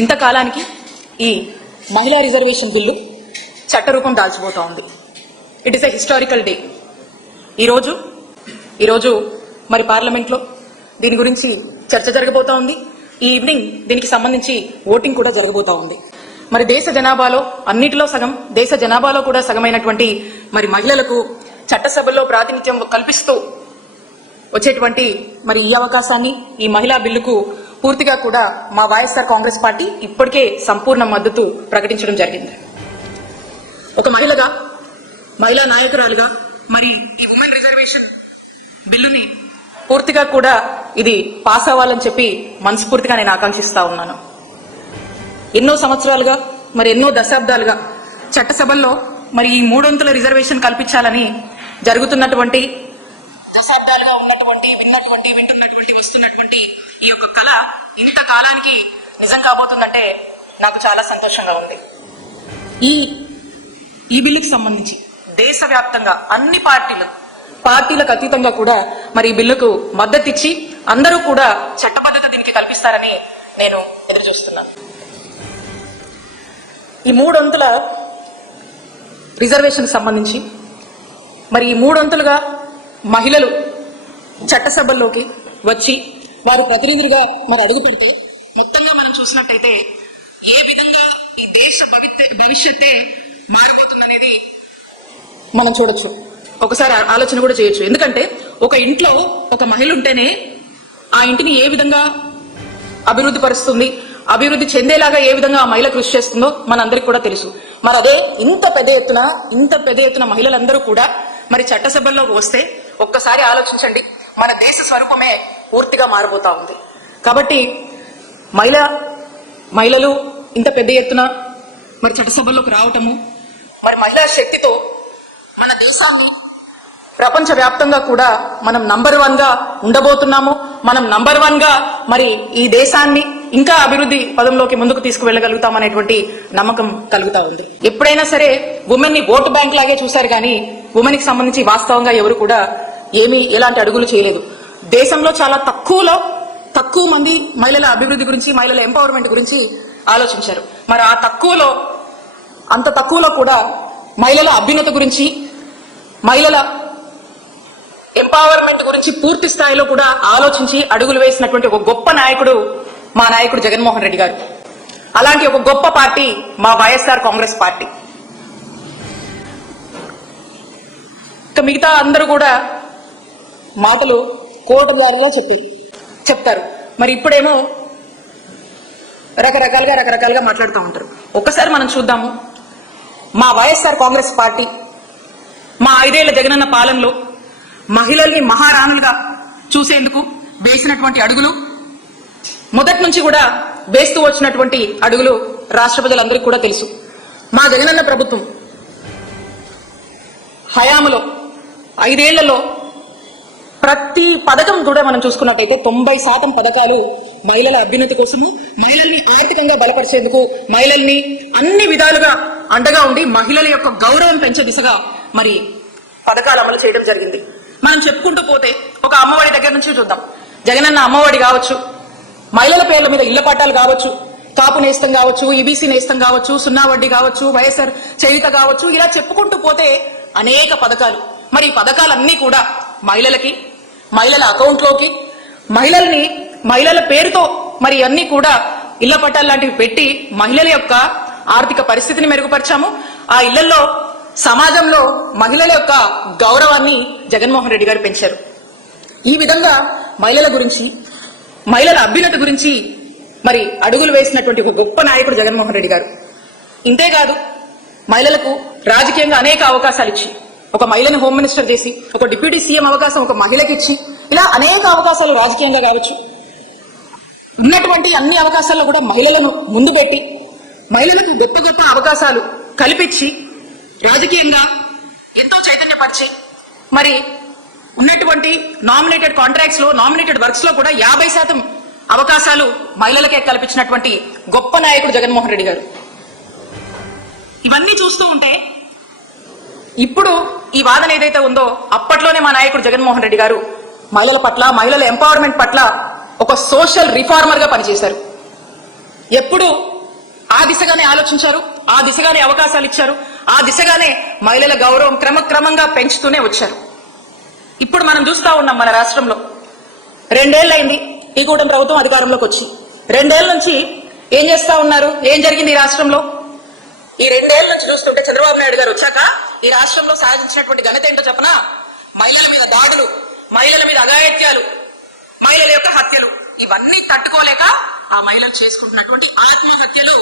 ఇంతకాలానికి ఈ మహిళా reservation bill చట్టరూపం దాల్చిపోతా ఉంది. It is a historical day. ఈరోజు మరి పార్లమెంట్లో దీని గురించి చర్చ జరగబోతా ఉంది. ఈ ఈవినింగ్ దీనికి సంబంధించి ఓటింగ్ కూడా జరగబోతా ఉంది. మరి దేశ జనాభాలో అన్నిటిలో సగం, దేశ జనాభాలో కూడా సగమైనటువంటి మరి మహిళలకు చట్టసభల్లో ప్రాతినిధ్యం కల్పిస్తూ వచ్చేటువంటి మరి ఈ అవకాశాన్ని, ఈ మహిళా బిల్లుకు పూర్తిగా కూడా మా వైఎస్ఆర్ కాంగ్రెస్ పార్టీ ఇప్పటికే సంపూర్ణ మద్దతు ప్రకటించడం జరిగింది. ఒక మహిళగా, మహిళా నాయకురాలుగా మరి ఈ ఉమెన్ రిజర్వేషన్ బిల్లుని పూర్తిగా కూడా ఇది పాస్ అవ్వాలని చెప్పి మనస్ఫూర్తిగా నేను ఆకాంక్షిస్తా ఉన్నాను. ఎన్నో సంవత్సరాలుగా, మరి ఎన్నో దశాబ్దాలుగా చట్టసభల్లో మరి ఈ 300 రిజర్వేషన్ కల్పించాలని జరుగుతున్నటువంటి, దశాబ్దాలుగా ఉన్నటువంటి, వింటున్నటువంటి, వస్తున్నటువంటి ఈ యొక్క కళ ఇంతకాలానికి నిజం కాబోతుందంటే నాకు చాలా సంతోషంగా ఉంది. ఈ బిల్లుకి సంబంధించి దేశవ్యాప్తంగా అన్ని పార్టీలకు అతీతంగా కూడా మరి ఈ బిల్లుకు మద్దతు ఇచ్చి అందరూ కూడా చట్టబద్ధత దీనికి కల్పిస్తారని నేను ఎదురు చూస్తున్నాను. ఈ 300 రిజర్వేషన్ సంబంధించి మరి ఈ 300గా మహిళలు చట్టసభల్లోకి వచ్చి వారు ప్రతినిధులుగా మరి అడుగు పెడితే మొత్తంగా మనం చూసినట్టయితే ఏ విధంగా ఈ దేశ భవిష్యత్తే మారబోతుందనేది మనం చూడొచ్చు. ఒకసారి ఆలోచన కూడా చేయొచ్చు. ఎందుకంటే ఒక ఇంట్లో ఒక మహిళ ఉంటేనే ఆ ఇంటిని ఏ విధంగా అభివృద్ధి పరుస్తుంది, అభివృద్ధి చెందేలాగా ఏ విధంగా ఆ మహిళ కృషి చేస్తుందో మనందరికి కూడా తెలుసు. మరి అదే ఇంత పెద్ద ఎత్తున మహిళలందరూ కూడా మరి చట్టసభల్లోకి వస్తే ఒక్కసారి ఆలోచించండి, మన దేశ స్వరూపమే పూర్తిగా మారబోతా ఉంది. కాబట్టి మహిళలు ఇంత పెద్ద ఎత్తున మరి చట్టసభల్లోకి రావటము, మరి మహిళా శక్తితో మన దేశాన్ని ప్రపంచ వ్యాప్తంగా కూడా మనం నంబర్ 1 గా ఉండబోతున్నాము. మనం నంబర్ 1 గా మరి ఈ దేశాన్ని ఇంకా అభివృద్ధి పదంలోకి ముందుకు తీసుకువెళ్ళగలుగుతామనేటువంటి నమ్మకం కలుగుతా ఉంది. ఎప్పుడైనా సరే ఉమెన్ ని ఓటు బ్యాంక్ లాగే చూశారు కానీ ఉమెన్ కి సంబంధించి వాస్తవంగా ఎవరు కూడా ఎలాంటి అడుగులు చేయలేదు. దేశంలో చాలా తక్కువ మంది మహిళల అభివృద్ధి గురించి, మహిళల ఎంపవర్మెంట్ గురించి ఆలోచించారు. మరి అంత తక్కువలో కూడా మహిళల అభ్యున్నత గురించి, మహిళల ఎంపవర్మెంట్ గురించి పూర్తి స్థాయిలో కూడా ఆలోచించి అడుగులు వేసినటువంటి ఒక గొప్ప నాయకుడు మా నాయకుడు జగన్మోహన్ రెడ్డి గారు. అలాంటి ఒక గొప్ప పార్టీ మా వైఎస్ఆర్ కాంగ్రెస్ పార్టీ. ఇక మిగతా అందరూ కూడా మాటలు కోటదారిలో చెప్తారు. మరి ఇప్పుడేమో రకరకాలుగా మాట్లాడుతూ ఉంటారు. ఒక్కసారి మనం చూద్దాము, మా వైఎస్ఆర్ కాంగ్రెస్ పార్టీ మా 5 ఏళ్ల జగనన్న పాలనలో మహిళల్ని మహారాణులుగా చూసేందుకు వేసినటువంటి అడుగులు, మొదటి నుంచి కూడా వేస్తూ వచ్చినటువంటి అడుగులు రాష్ట్ర ప్రజలందరికీ కూడా తెలుసు. మా జగనన్న ప్రభుత్వం హయాములో 5 ఏళ్లలో ప్రతి పథకం కూడా మనం చూసుకున్నట్టయితే 90% పథకాలు మహిళల అభ్యున్నతి కోసము, మహిళల్ని ఆర్థికంగా బలపరిచేందుకు, మహిళల్ని అన్ని విధాలుగా అండగా ఉండి మహిళల యొక్క గౌరవం పెంచే దిశగా మరి పథకాలు అమలు చేయడం జరిగింది. మనం చెప్పుకుంటూ పోతే ఒక అమ్మఒడి దగ్గర నుంచి చూద్దాం. జగనన్న అమ్మఒడి కావచ్చు, మహిళల పేర్ల మీద ఇళ్ల పట్టాలు కావచ్చు, కాపు నేస్తం కావచ్చు, ఈబీసీ నేస్తం కావచ్చు, 0 వడ్డీ కావచ్చు, వైఎస్ఆర్ చేయూత కావచ్చు, ఇలా చెప్పుకుంటూ పోతే అనేక పథకాలు. మరి ఈ పథకాలన్నీ కూడా మహిళల అకౌంట్లోకి, మహిళల పేరుతో మరి అన్ని కూడా ఇళ్ల పట్టాలు లాంటివి పెట్టి మహిళల యొక్క ఆర్థిక పరిస్థితిని మెరుగుపరిచాము. ఆ ఇళ్లలో సమాజంలో మహిళల యొక్క గౌరవాన్ని జగన్మోహన్ రెడ్డి గారు పెంచారు. ఈ విధంగా మహిళల గురించి, మహిళల అభ్యున్నతి గురించి మరి అడుగులు వేసినటువంటి ఒక గొప్ప నాయకుడు జగన్మోహన్ రెడ్డి గారు. ఇంతేకాదు, మహిళలకు రాజకీయంగా అనేక అవకాశాలు ఇచ్చి, ఒక మహిళని హోమ్ మినిస్టర్ చేసి, ఒక డిప్యూటీ సీఎం అవకాశం ఒక మహిళకి ఇచ్చి, ఇలా అనేక అవకాశాలు రాజకీయంగా కావచ్చు, ఉన్నటువంటి అన్ని అవకాశాల్లో కూడా మహిళలను ముందు పెట్టి మహిళలకు గొప్ప అవకాశాలు కల్పించి రాజకీయంగా ఎంతో చైతన్యపరిచి మరి ఉన్నటువంటి నామినేటెడ్ కాంట్రాక్ట్స్ లో, నామినేటెడ్ వర్క్స్ లో కూడా 50% అవకాశాలు మహిళలకే కల్పించినటువంటి గొప్ప నాయకుడు జగన్మోహన్ రెడ్డి గారు. ఇవన్నీ చూస్తూ ఉంటే ఇప్పుడు ఈ వాదన ఏదైతే ఉందో అప్పట్లోనే మా నాయకుడు జగన్మోహన్ రెడ్డి గారు మహిళల పట్ల, మహిళల ఎంపవర్మెంట్ పట్ల ఒక సోషల్ రిఫార్మర్ గా పనిచేశారు. ఎప్పుడు ఆ దిశగానే ఆలోచించారు, ఆ దిశగానే అవకాశాలు ఇచ్చారు, ఆ దిశగానే మహిళల గౌరవం క్రమక్రమంగా పెంచుతూనే వచ్చారు. ఇప్పుడు మనం చూస్తా ఉన్నాం మన రాష్ట్రంలో 2 ఏళ్లైంది ఈ కూటమి ప్రభుత్వం అధికారంలోకి వచ్చి. 2 ఏళ్ల నుంచి ఏం చేస్తా ఉన్నారు? ఏం జరిగింది ఈ రాష్ట్రంలో? ఈ 2 ఏళ్ల నుంచి చూస్తుంటే చంద్రబాబు నాయుడు గారు వచ్చాక ఈ రాష్ట్రంలో సాధించినటువంటి ఘనత ఏంటో చెప్పనా? మహిళల మీద దాడులు, మహిళల మీద అఘాయిత్యాలు, మహిళల యొక్క హత్యలు, ఇవన్నీ తట్టుకోలేక ఆ మహిళలు చేసుకుంటున్నటువంటి ఆత్మహత్యలు